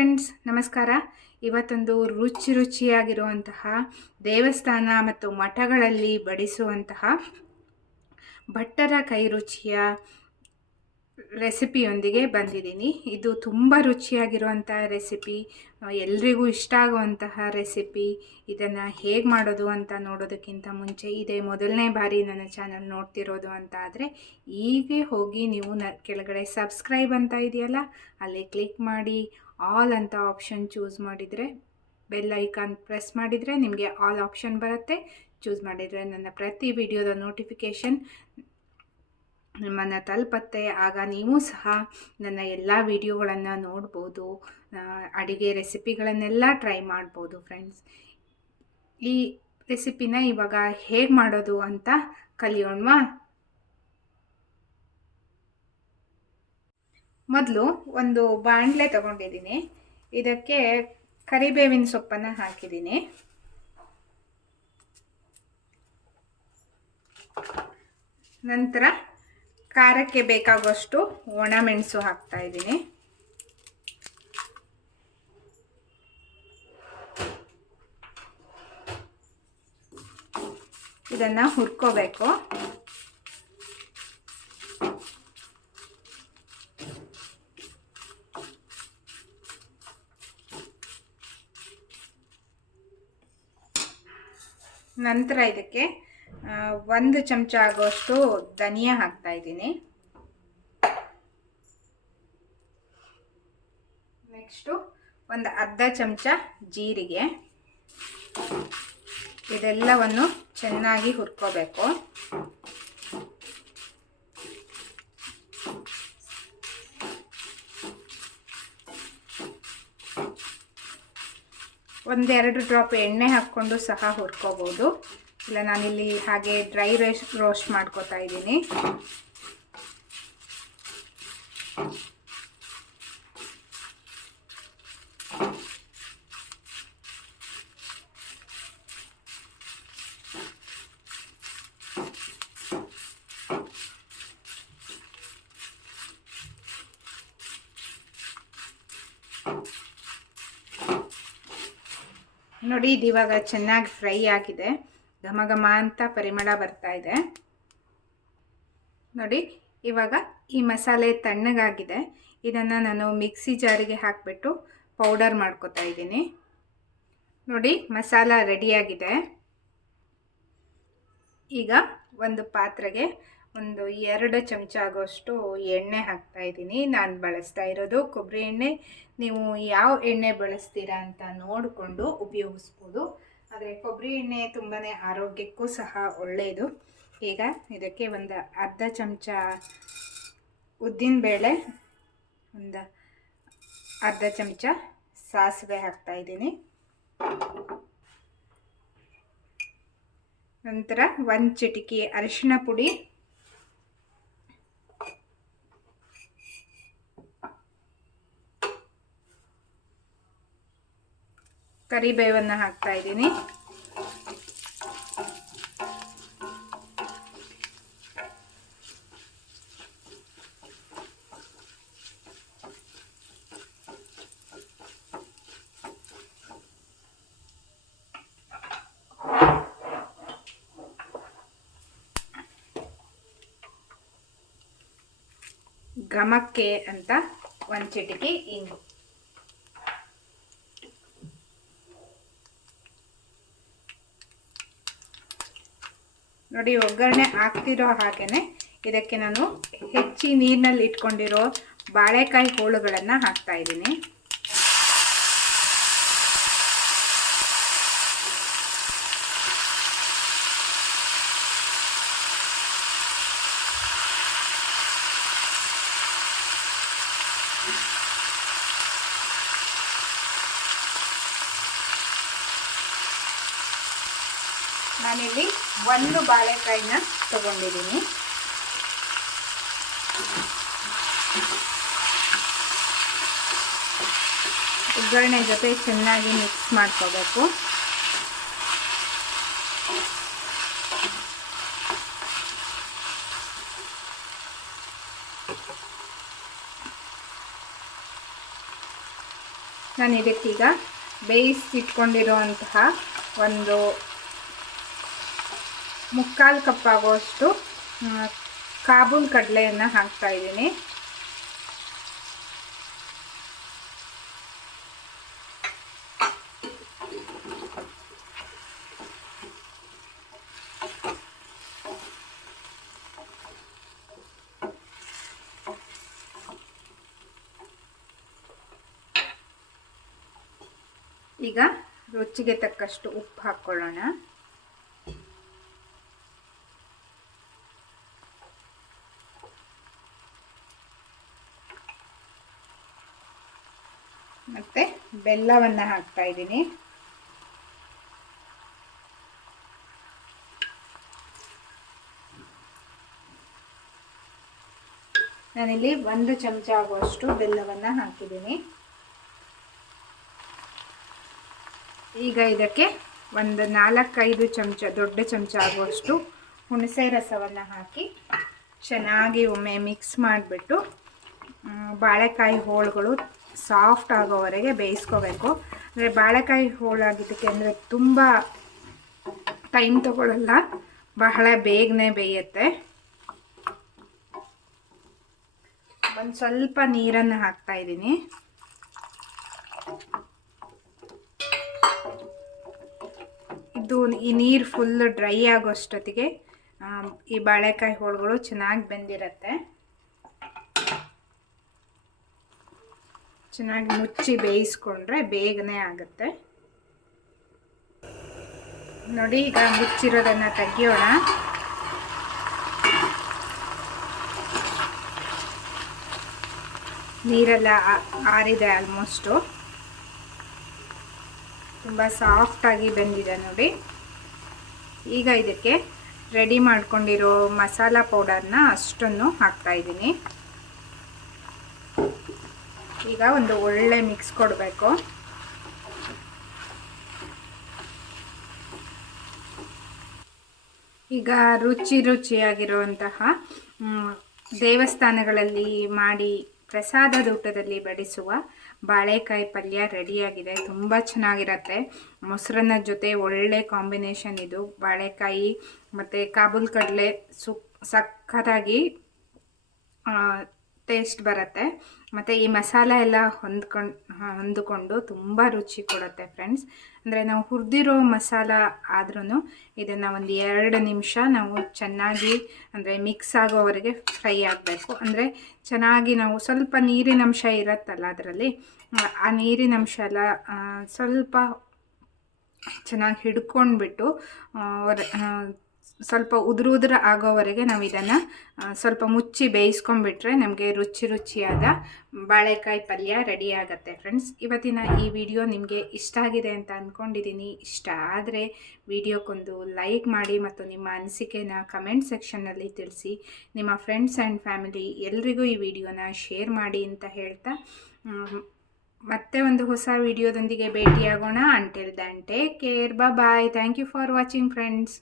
ನಮಸ್ಕಾರ. ಇವತ್ತೊಂದು ರುಚಿ ರುಚಿಯಾಗಿರುವಂತಹ ದೇವಸ್ಥಾನ ಮತ್ತು ಮಠಗಳಲ್ಲಿ ಬಡಿಸುವಂತಹ ಭಟ್ಟರ ಕೈ ರುಚಿಯ ರೆಸಿಪಿಯೊಂದಿಗೆ ಬಂದಿದ್ದೀನಿ. ಇದು ತುಂಬ ರುಚಿಯಾಗಿರುವಂತಹ ರೆಸಿಪಿ ಎಲ್ರಿಗೂ ಇಷ್ಟ ಆಗುವಂತಹ ರೆಸಿಪಿ ಇದನ್ನು ಹೇಗೆ ಮಾಡೋದು ಅಂತ ನೋಡೋದಕ್ಕಿಂತ ಮುಂಚೆ ಇದೇ ಮೊದಲನೇ ಬಾರಿ ನನ್ನ ಚಾನಲ್ ನೋಡ್ತಿರೋದು ಅಂತ ಆದರೆ ಹೀಗೆ ಹೋಗಿ ನೀವು ನ ಕೆಳಗಡೆ ಸಬ್ಸ್ಕ್ರೈಬ್ ಅಂತ ಇದೆಯಲ್ಲ, ಅಲ್ಲಿ ಕ್ಲಿಕ್ ಮಾಡಿ ಆಲ್ ಅಂತ ಆಪ್ಷನ್ ಚೂಸ್ ಮಾಡಿದರೆ ಬೆಲ್ ಐಕಾನ್ ಪ್ರೆಸ್ ಮಾಡಿದರೆ ನಿಮಗೆ ಆಲ್ ಆಪ್ಷನ್ ಬರುತ್ತೆ. ಚೂಸ್ ಮಾಡಿದರೆ ನನ್ನ ಪ್ರತಿ ವಿಡಿಯೋದ ನೋಟಿಫಿಕೇಷನ್ ನಿಮ್ಮನ್ನು ತಲುಪತ್ತೆ. ಆಗ ನೀವು ಸಹ ನನ್ನ ಎಲ್ಲ ವಿಡಿಯೋಗಳನ್ನು ನೋಡ್ಬೋದು ಅಡುಗೆ ರೆಸಿಪಿಗಳನ್ನೆಲ್ಲ ಟ್ರೈ ಮಾಡ್ಬೋದು ಫ್ರೆಂಡ್ಸ್ ಈ ರೆಸಿಪಿನ ಇವಾಗ ಹೇಗೆ ಮಾಡೋದು ಅಂತ ಕಲಿಯೋಣವಾ? ಮೊದಲು ಒಂದು ಬಾಣಲೆ ತಗೊಂಡಿದ್ದೀನಿ. ಇದಕ್ಕೆ ಕರಿಬೇವಿನ ಸೊಪ್ಪನ್ನು ಹಾಕಿದ್ದೀನಿ. ನಂತರ ಖಾರಕ್ಕೆ ಬೇಕಾಗುವಷ್ಟು ಒಣಮೆಣಸು ಹಾಕ್ತಾ ಇದ್ದೀನಿ. ಇದನ್ನು ಹುರ್ಕೋಬೇಕು. ನಂತರ ಇದಕ್ಕೆ ಒಂದು ಚಮಚ ಆಗೋಷ್ಟು ಧನಿಯಾ ಹಾಕ್ತಾ ಇದ್ದೀನಿ. ನೆಕ್ಸ್ಟು ಒಂದು ಅರ್ಧ ಚಮಚ ಜೀರಿಗೆ. ಇದೆಲ್ಲವನ್ನು ಚೆನ್ನಾಗಿ ಹುರ್ಕೋಬೇಕು. ಒಂದೆರಡು ಡ್ರಾಪ್ ಎಣ್ಣೆ ಹಾಕ್ಕೊಂಡು ಸಹ ಹುರ್ಕೋಬೋದು. ಇಲ್ಲ ನಾನಿಲ್ಲಿ ಹಾಗೆ ಡ್ರೈ ರೋಸ್ಟ್ ರೋಸ್ಟ್ ಮಾಡ್ಕೋತಾ ಇದ್ದೀನಿ. ನೋಡಿ, ಇದು ಇವಾಗ ಚೆನ್ನಾಗಿ ಫ್ರೈ ಆಗಿದೆ. ಘಮ ಘಮ ಅಂತ ಪರಿಮಳ ಬರ್ತಾ ಇದೆ. ನೋಡಿ, ಇವಾಗ ಈ ಮಸಾಲೆ ತಣ್ಣಗಾಗಿದೆ. ಇದನ್ನು ನಾನು ಮಿಕ್ಸಿ ಜಾರಿಗೆ ಹಾಕಿಬಿಟ್ಟು ಪೌಡರ್ ಮಾಡ್ಕೋತಾ ಇದ್ದೀನಿ. ನೋಡಿ, ಮಸಾಲ ರೆಡಿಯಾಗಿದೆ. ಈಗ ಒಂದು ಪಾತ್ರೆಗೆ ಒಂದು ಎರಡು ಚಮಚ ಆಗೋಷ್ಟು ಎಣ್ಣೆ ಹಾಕ್ತಾ ಇದ್ದೀನಿ. ನಾನು ಬಳಸ್ತಾ ಇರೋದು ಕೊಬ್ಬರಿ ಎಣ್ಣೆ. ನೀವು ಯಾವ ಎಣ್ಣೆ ಬಳಸ್ತೀರಾ ಅಂತ ನೋಡಿಕೊಂಡು ಉಪಯೋಗಿಸ್ಬೋದು. ಆದರೆ ಕೊಬ್ಬರಿ ಎಣ್ಣೆ ತುಂಬಾ ಆರೋಗ್ಯಕ್ಕೂ ಸಹ ಒಳ್ಳೆಯದು ಈಗ ಇದಕ್ಕೆ ಒಂದು ಅರ್ಧ ಚಮಚ ಉದ್ದಿನಬೇಳೆ ಒಂದು ಅರ್ಧ ಚಮಚ ಸಾಸಿವೆ ಹಾಕ್ತಾ ಇದ್ದೀನಿ. ನಂತರ ಒಂದು ಚಿಟಿಕೆ ಅರಿಶಿನ ಪುಡಿ ಕರಿಬೇವನ್ನು ಹಾಕ್ತಾ ಇದ್ದೀನಿ. ಘಮಕ್ಕೆ ಅಂತ ಒಂದು ಚಿಟಿಕೆ ಇಂಗು ನೋಡಿ ಒಗ್ಗರಣೆ ಹಾಕ್ತಿರೋ ಹಾಗೆಯೇ ಇದಕ್ಕೆ ನಾನು ಹೆಚ್ಚಿ ನೀರಿನಲ್ಲಿ ಇಟ್ಕೊಂಡಿರೋ ಬಾಳೆಕಾಯಿ ಹೋಳುಗಳನ್ನು ಹಾಕ್ತಾ ಇದ್ದೀನಿ. ನಾನಿಲ್ಲಿ ಒಂದು ಬಾಳೆಕಾಯಿನ ತಗೊಂಡಿದ್ದೀನಿ. ಒಗ್ಗರಣೆ ಜೊತೆ ಚೆನ್ನಾಗಿ ಮಿಕ್ಸ್ ಮಾಡ್ಕೋಬೇಕು. ನಾನು ಇದಕ್ಕೀಗ ಬೇಯಿಸಿಟ್ಕೊಂಡಿರುವಂತಹ ಒಂದು ಮುಕ್ಕಾಲು ಕಪ್ ಆಗುವಷ್ಟು ಕಾಬೂನ್ ಕಡಲೆಯನ್ನು ಹಾಕ್ತಾ ಇದ್ದೀನಿ. ಈಗ ರುಚಿಗೆ ತಕ್ಕಷ್ಟು ಉಪ್ಪು ಹಾಕ್ಕೊಳ್ಳೋಣ ಮತ್ತೆ ಬೆಲ್ಲವನ್ನು ಹಾಕ್ತಾ ಇದ್ದೀನಿ. ನಾನಿಲ್ಲಿ ಒಂದು ಚಮಚ ಆಗುವಷ್ಟು ಬೆಲ್ಲವನ್ನು ಹಾಕಿದ್ದೀನಿ. ಈಗ ಇದಕ್ಕೆ ಒಂದು ನಾಲ್ಕೈದು ಚಮಚ, ದೊಡ್ಡ ಚಮಚ ಆಗುವಷ್ಟು ಹುಣಸೆ ರಸವನ್ನು ಹಾಕಿ ಚೆನ್ನಾಗಿ ಒಮ್ಮೆ ಮಿಕ್ಸ್ ಮಾಡಿಬಿಟ್ಟು ಬಾಳೆಕಾಯಿ ಹೋಳುಗಳು ಸಾಫ್ಟ್ ಆಗೋವರೆಗೆ ಬೇಯಿಸ್ಕೋಬೇಕು. ಅಂದರೆ ಬಾಳೆಕಾಯಿ ಹೋಳಾಗಿದ್ದಕ್ಕೆ ಅಂದರೆ ತುಂಬ ಟೈಮ್ ತಗೊಳ್ಳಲ್ಲ ಬಹಳ ಬೇಗನೆ ಬೇಯುತ್ತೆ. ಒಂದು ಸ್ವಲ್ಪ ನೀರನ್ನು ಹಾಕ್ತಾ ಇದ್ದೀನಿ. ಇದು ಈ ನೀರು ಫುಲ್ ಡ್ರೈ ಆಗೋಷ್ಟೊತ್ತಿಗೆ ಈ ಬಾಳೆಕಾಯಿ ಹೋಳುಗಳು ಚೆನ್ನಾಗಿ ಬೆಂದಿರತ್ತೆ. ಚೆನ್ನಾಗಿ ಮುಚ್ಚಿ ಬೇಯಿಸ್ಕೊಂಡ್ರೆ ಬೇಗನೆ ಆಗುತ್ತೆ. ನೋಡಿ, ಈಗ ಮುಚ್ಚಿರೋದನ್ನು ತೆಗಿಯೋಣ. ನೀರೆಲ್ಲ ಆರಿದೆ ಆಲ್ಮೋಸ್ಟು ತುಂಬ ಸಾಫ್ಟಾಗಿ ಬಂದಿದೆ ನೋಡಿ. ಈಗ ಇದಕ್ಕೆ ರೆಡಿ ಮಾಡ್ಕೊಂಡಿರೋ ಮಸಾಲ ಪೌಡರ್ನ ಅಷ್ಟನ್ನು ಹಾಕ್ತಾ ಇದ್ದೀನಿ. ಈಗ ಒಂದು ಒಳ್ಳೆ ಮಿಕ್ಸ್ ಕೊಡಬೇಕು. ಈಗ ರುಚಿ ರುಚಿಯಾಗಿರುವಂತಹ ದೇವಸ್ಥಾನಗಳಲ್ಲಿ ಮಾಡಿ ಪ್ರಸಾದದ ಊಟದಲ್ಲಿ ಬಡಿಸುವ ಬಾಳೆಕಾಯಿ ಪಲ್ಯ ರೆಡಿಯಾಗಿದೆ. ತುಂಬ ಚೆನ್ನಾಗಿರತ್ತೆ. ಮೊಸರನ್ನ ಜೊತೆ ಒಳ್ಳೆ ಕಾಂಬಿನೇಷನ್ ಇದು. ಬಾಳೆಕಾಯಿ ಮತ್ತು ಕಾಬೂಲ್ ಕಡಲೆ ಸುಕ್ ಸಖತ್ತಾಗಿ ಟೇಸ್ಟ್ ಬರುತ್ತೆ. ಮತ್ತು ಈ ಮಸಾಲ ಎಲ್ಲ ಹೊಂದ್ಕೊಂಡು ಹೊಂದಿಕೊಂಡು ತುಂಬ ರುಚಿ ಕೊಡುತ್ತೆ ಫ್ರೆಂಡ್ಸ್ ಅಂದರೆ ನಾವು ಹುರಿದಿರೋ ಮಸಾಲ ಆದ್ರೂ ಇದನ್ನು ಒಂದು ಎರಡು ನಿಮಿಷ ನಾವು ಚೆನ್ನಾಗಿ ಅಂದರೆ ಮಿಕ್ಸ್ ಆಗೋವರೆಗೆ ಫ್ರೈ ಆಗಬೇಕು. ಅಂದರೆ ಚೆನ್ನಾಗಿ ನಾವು ಸ್ವಲ್ಪ ನೀರಿನ ಅಂಶ ಇರುತ್ತಲ್ಲ ಅದರಲ್ಲಿ, ಆ ನೀರಿನ ಅಂಶ ಎಲ್ಲ ಸ್ವಲ್ಪ ಚೆನ್ನಾಗಿ ಹಿಡ್ಕೊಂಡ್ಬಿಟ್ಟು ಸ್ವಲ್ಪ ಉದುರು ಉದುರು ಆಗೋವರೆಗೆ ನಾವು ಇದನ್ನು ಸ್ವಲ್ಪ ಮುಚ್ಚಿ ಬೇಯಿಸ್ಕೊಂಡ್ಬಿಟ್ರೆ ನಮಗೆ ರುಚಿ ರುಚಿಯಾದ ಬಾಳೆಕಾಯಿ ಪಲ್ಯ ರೆಡಿ ಆಗುತ್ತೆ ಫ್ರೆಂಡ್ಸ್. ಇವತ್ತಿನ ಈ ವಿಡಿಯೋ ನಿಮಗೆ ಇಷ್ಟ ಆಗಿದೆ ಅಂತ ಅಂದ್ಕೊಂಡಿದ್ದೀನಿ ಇಷ್ಟ ಆದರೆ ವಿಡಿಯೋಕ್ಕೊಂದು ಲೈಕ್ ಮಾಡಿ ಮತ್ತು ನಿಮ್ಮ ಅನಿಸಿಕೆನ ಕಮೆಂಟ್ ಸೆಕ್ಷನ್ನಲ್ಲಿ ತಿಳಿಸಿ. ನಿಮ್ಮ ಫ್ರೆಂಡ್ಸ್ ಆ್ಯಂಡ್ ಫ್ಯಾಮಿಲಿ ಎಲ್ರಿಗೂ ಈ ವಿಡಿಯೋನ ಶೇರ್ ಮಾಡಿ ಅಂತ ಹೇಳ್ತಾ ಮತ್ತೆ ಒಂದು ಹೊಸ ವಿಡಿಯೋದೊಂದಿಗೆ ಭೇಟಿಯಾಗೋಣ. ಅಂಟಿಲ್ ಹೇಳ್ದೆ take care bye thank you for watching friends